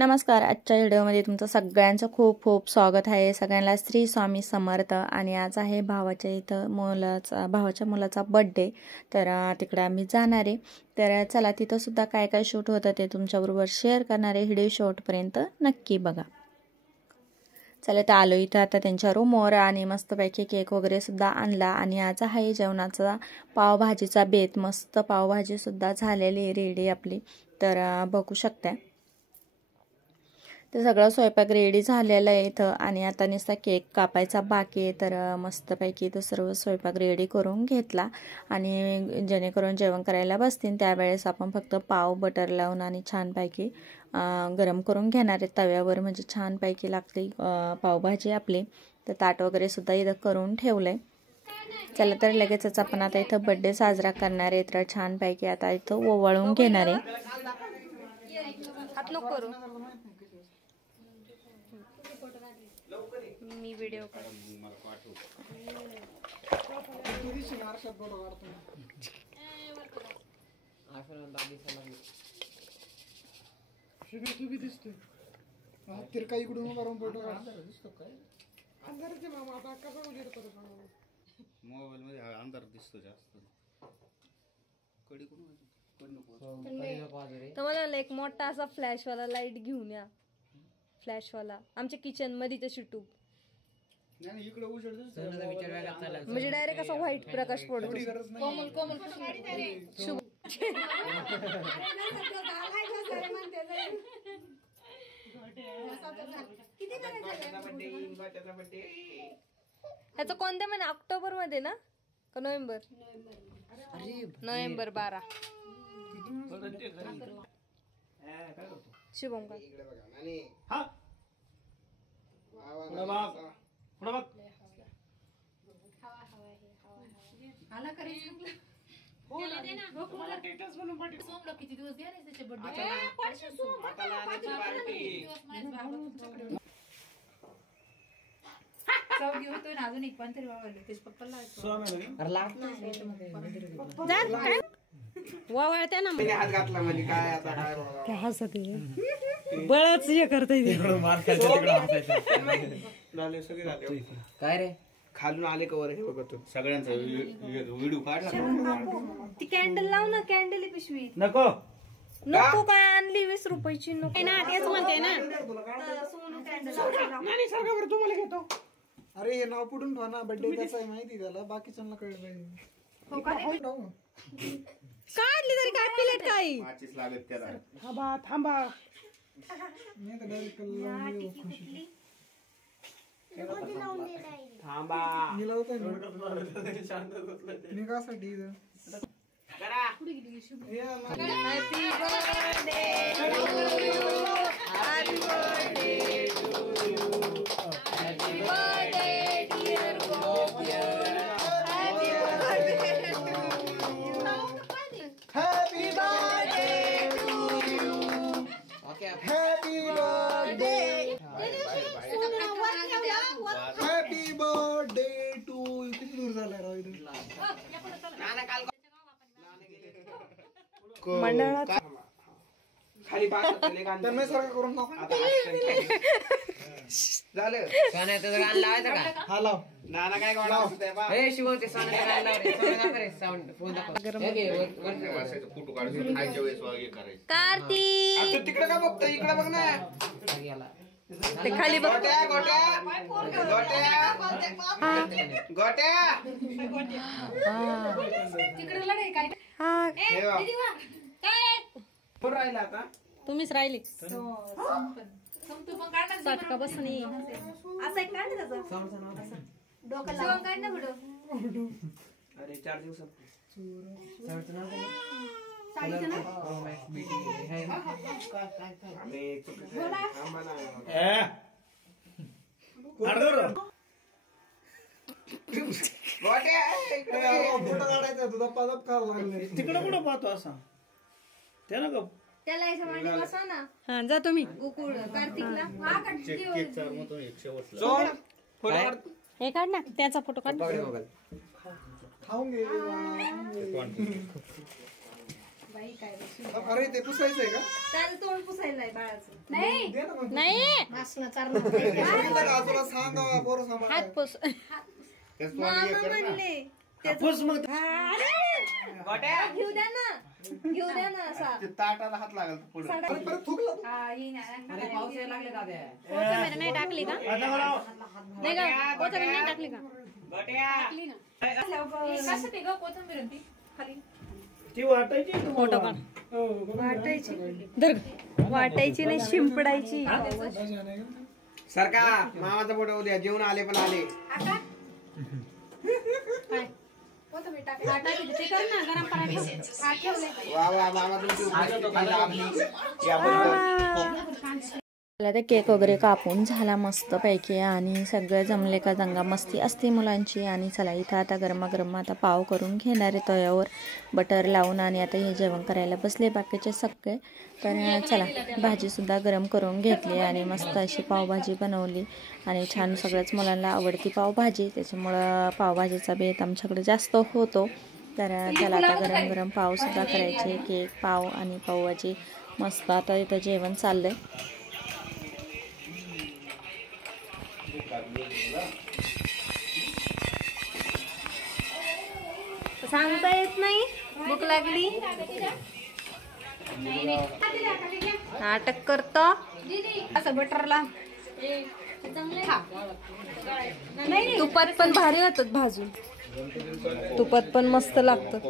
नमस्कार. आजच्या व्हिडिओमध्ये तुमचं सगळ्यांचं खूप खूप स्वागत आहे. सगळ्यांना श्री स्वामी समर्थ. आणि आज आहे भावाच्या मुलाचा बर्थडे. तर तिकडे आम्ही जाणार आहे. तर चला तिथं सुद्धा काय काय शूट होतं ते तुमच्याबरोबर शेअर करणार आहे. व्हिडिओ शेवटपर्यंत नक्की बघा. चला तर आलो इथं आता त्यांच्या रूमवर आणि मस्तपैकी केक वगैरे सुद्धा आणला. आणि आज आहे जेवणाचा पावभाजीचा बेत. मस्त पावभाजी सुद्धा झालेली रेडी आपली. तर बघू शकता. तर सगळं स्वयंपाक रेडी झालेला आहे इथं. आणि आता नुसता केक कापायचा बाकी आहे. तर मस्तपैकी तो सर्व स्वयंपाक रेडी करून घेतला. आणि जेणेकरून जेवण करायला बसतील त्यावेळेस आपण फक्त पाव बटर लावून आणि छानपैकी गरम करून घेणार आहे तव्यावर. म्हणजे छानपैकी लागते पावभाजी आपली. तर ताट वगैरे सुद्धा इथं करून ठेवलंय. चला तर लगेचच आपण आता इथं बर्थडे साजरा करणार आहे. तर छानपैकी आता इथं ओवाळून घेणार आहे. मी व्हिडिओ मोबाईल मध्ये अंधार दिसतो जास्त. तर मला एक मोठा असा फ्लॅशवाला लाईट घेऊन या. फ्लॅशवाला आमच्या किचन मध्ये तशी ट्यूब म्हणजे डायरेक्ट असा व्हाईट प्रकाश पडतो. ह्याचं कोणत्या महिन्यात? ऑक्टोबर मध्ये ना का नोव्हेंबर? नोव्हेंबर 12. शुभम का किती दिवस घ्या त्याचे बर्थडे. होतोय ना अजून एक पण तरी त्याच्या पप्पाला वावळत्या ना हात घातला म्हणजे काय आता काय हसत बळच हे करतय काय रे खालून आले कवर हे बघतो सगळ्यांचा व्हिडिओ काढला. ती कॅन्डल लाव ना. कॅन्डल पिशवी नको नको काय आणली 20 रुपयाची. नको ना तेच म्हणते ना. तुम्हाला घेतो. अरे हे नाव पुढून ठेवा ना. बर्थडे त्याचा आहे माहिती त्याला. बाकीच्यांना कळलं पाहिजे. काढली तरी काय प्लेट काही माचीस लागत त्याला. थांबा थांबा. मी तर डायरेक्ट थांबा. मी लावतोय मी कासाठी happy birthday happy birthday happy birthday dear Gopya happy birthday happy birthday to you. Okay happy birthday happy birthday to you. किती दूर झालाय राव इथून. मंडळात खाली त्यांना सारखं करून झालं. सोन्याचं गाणं लावायचं का? हा लाव. नाना काय गाणं शिवते सोन्याचं गाणं लावते. साऊंड फोन दाखव. फोटो काढून खायच्या वेळेस वगैरे करायचं. कार्तिक तिकडे का बघतो इकडे बघ ना. ते खाली बघ. गोट्या गोट्या गोट्या तिकडे लढाई काय कोण राहिला आता. तुम्हीच राहिली. तू पण काढणार चटका बसणी असं एक काढ त्याचं डोकं लावून काढ ना व्हिडिओ. अरे 4 दिवसात तिकडं कुठं पाहतो असा त्याला का त्याला याच्या मागे बसव ना. हा जा तुम्ही. गोकुळ कार्तिकला हे काढ ना त्याचा फोटो काढ. खाऊन घे. अरे ते पुसायचंय का? त्याला तोंड पुसायला आहे बाळाचं. नाही दे ना मग. वासना चालणार सांगितलं का तुला सांगा पोरं सांभाळायला. हात पुस. त्याच तोंड हे कर ना. म्हणले फुस मग घेऊ द्या ना, घेऊ द्या ना असा. ते ताटाला हात लागल पुढे. अरे परत थुकला तू. कोथिंबीर नाही टाकली का? नाही का? कोथिंबीर नाही टाकली का? ती वाटायची फोटो काढ. वाटायची नाही, शिंपडायची. सरका मामाचा फोटो उद्या जेवण आले पण आले. वा वा मामा तुमची उपस्थिती लाभली याबद्दल. मला ते केक वगैरे कापून झाला मस्त पैकी आणि सगळं जमले का दंगा मस्ती असते मुलांची. आणि चला इथं आता गरमागरम आता पाव करून घेणार आहे तव्यावर बटर लावून. आणि आता हे जेवण करायला बसले बाकीचे सगळे. तर चला भाजीसुद्धा गरम करून घेतली आणि मस्त अशी पावभाजी बनवली. आणि छान सगळ्याच मुलांना आवडती पावभाजी, त्याच्यामुळं पावभाजीचा बेत आमच्याकडे जास्त होतो. तर चला आता गरम गरम पावसुद्धा करायचे. केक पाव आणि पावभाजी मस्त आता इथं जेवण चाललंय. सांगता येत नाही, भूक लागली नाटक करतो असं बटरला. तुपात पण भारी होतात भाजून, तुपात पण मस्त लागतात.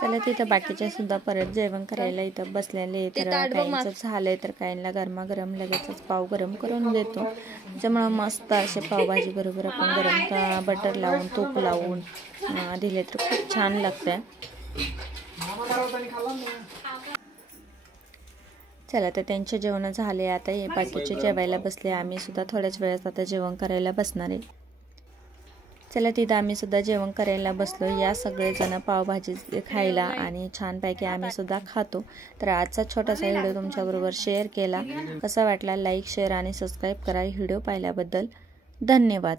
चला तिथं बाकीचे सुद्धा परत जेवण करायला इथं बसलेले. तर काहींचं झालंय तर काहींना गरमागरम लगेचच पाव गरम करून देतो. त्याच्यामुळं मस्त असे पावभाजी बरोबर आपण गरम बटर लावून तूप लावून दिले तर खूप छान लागते. चला तर त्यांचे जेवण झाले. आता हे बाकीचे जेवायला बसले. आम्ही सुद्धा थोड्याच वेळात आता जेवण करायला बसणार आहे. चला तिथं आम्ही सुद्धा जेवण करायला बसलो. या सगळेजण पावभाजी खायला आणि छानपैकी आम्ही सुद्धा खातो. तर आजचा छोटासा व्हिडिओ तुमच्याबरोबर शेअर केला. कसा वाटला लाईक शेअर आणि सबस्क्राईब करा. व्हिडिओ पाहिल्याबद्दल धन्यवाद.